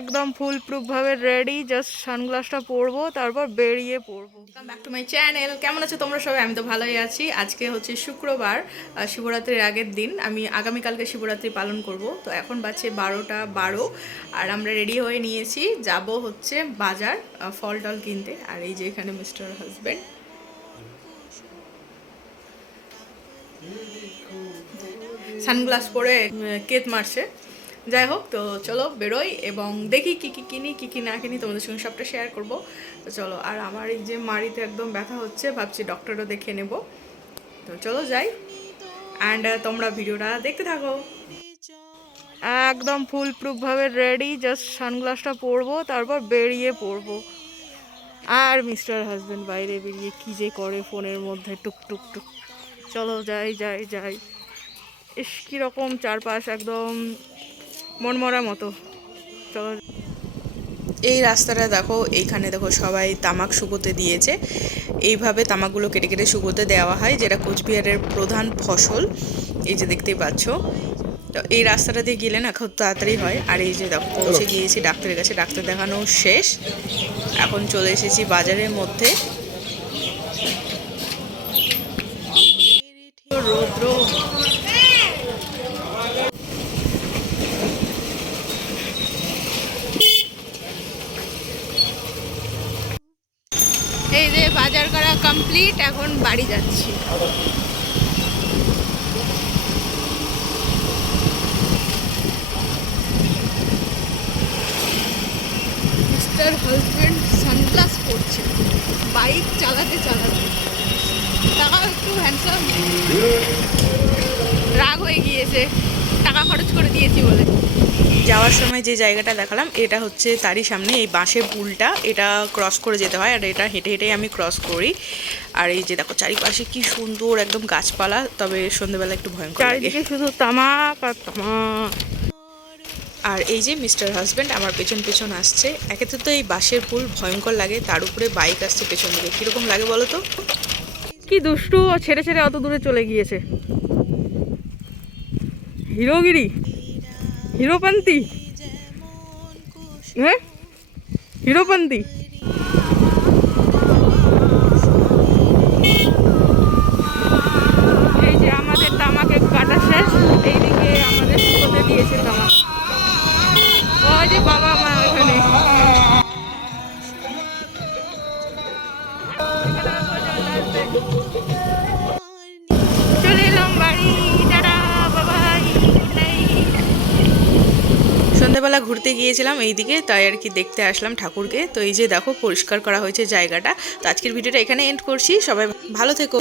একদম ফুল প্রুফভাবে ready just সানগ্লাসটা পরবো, তারপর বেরিয়ে পড়ব welcome back to my channel কেমন আছো তোমরা সবাই? আমি তো ভালোই আছি। আজকে হচ্ছে শুক্রবার শিবরাত্রির আগের দিন। আমি আগামীকালকে শিবরাত্রি পালন করব। তো এখন বাজছে বারোটা বারো, আর আমরা রেডি হয়ে নিয়েছি। যাব হচ্ছে বাজার ফল টল কিনতে। আর এই যে এখানে মিস্টার হাজব্যান্ড সানগ্লাস পরে কেত মারছে। যাই হোক, তো চলো বেরোই এবং দেখি কি কি কিনি, কি কি না কিনি তোমাদের সঙ্গে সবটা শেয়ার করব। তো চলো, আর আমার এই যে মাড়িতে একদম ব্যথা হচ্ছে, ভাবছি ডক্টরও দেখে নেব। তো চলো যাই। অ্যান্ড তোমরা ভিডিওটা দেখতে থাকো। একদম ফুল প্রুফভাবে রেডি জাস্ট সানগ্লাসটা পরবো, তারপর বেরিয়ে পড়ব। আর মিস্টার হাজব্যান্ড বাইরে বেরিয়ে কি যে করে ফোনের মধ্যে, টুক টুক টুক। চলো যাই যাই যাই। ইস, কীরকম চারপাশ একদম মনমরা মতো। চলো। এই রাস্তাটা দেখো এইখানে দেখো সবাই তামাক শুকোতে দিয়েছে। এইভাবে তামাকগুলো কেটে কেটে শুকোতে দেওয়া হয় যেটা কোচবিহারের প্রধান ফসল। এই যে দেখতেই পাচ্ছ। তো এই রাস্তাটা দিয়ে গেলে না খুব তাড়াতাড়ি হয়। আর এই যে দেখো পৌঁছে গিয়েছি ডাক্তারের কাছে। ডাক্তার দেখানো শেষ। এখন চলে এসেছি বাজারের মধ্যে। রৌদ্র। এই যে বাজার করা কমপ্লিট এখন বাড়ি যাচ্ছি। মিস্টার হাজবেন্ড সানগ্লাস পরছে। বাইক চালাতে চালাতে। টাকা একটু হ্যান্ডসাম রাগ হয়ে গিয়েছে। টাকা খরচ করে দিয়েছি বলে। যাওয়ার সময় যে জায়গাটা দেখালাম এটা হচ্ছে তারই সামনে এই বাঁশের পুলটা এটা ক্রস করে যেতে হয় আর এটা হেঁটে হেঁটেই আমি ক্রস করি। আর এই যে দেখো চারিপাশে কি সুন্দর একদম গাছপালা তবে সন্ধ্যেবেলা একটু ভয়ঙ্কর লাগে। চারিদিকে শুধু তামাক আর তামাক আর এই যে মিস্টার হাজব্যান্ড আমার পেছন পেছন আসছে একে তো এই বাঁশের পুল ভয়ঙ্কর লাগে তার উপরে বাইক আসছে পেছন দিকে কীরকম লাগে বলো তো? কি দুষ্টু ছেড়ে ছেড়ে অত দূরে চলে গিয়েছে। হিরোগিরি। হিরোপন্থী? হ্যাঁ? হিরোপন্থী? এই যে আমাদের তামাকে কাটা শেষ, এইদিকে আমাদের শুকোতে দিয়েছে তামাক ওই যে বাবা মা ওখানে। চলে সন্ধ্যাবেলা ঘুরতে গিয়েছিলাম এইদিকে, তাই আর কি দেখতে আসলাম ঠাকুরকে। তো এই যে দেখো, পরিষ্কার করা হয়েছে জায়গাটা। তো আজকের ভিডিওটা এখানে এন্ড করছি। সবাই ভালো থেকো।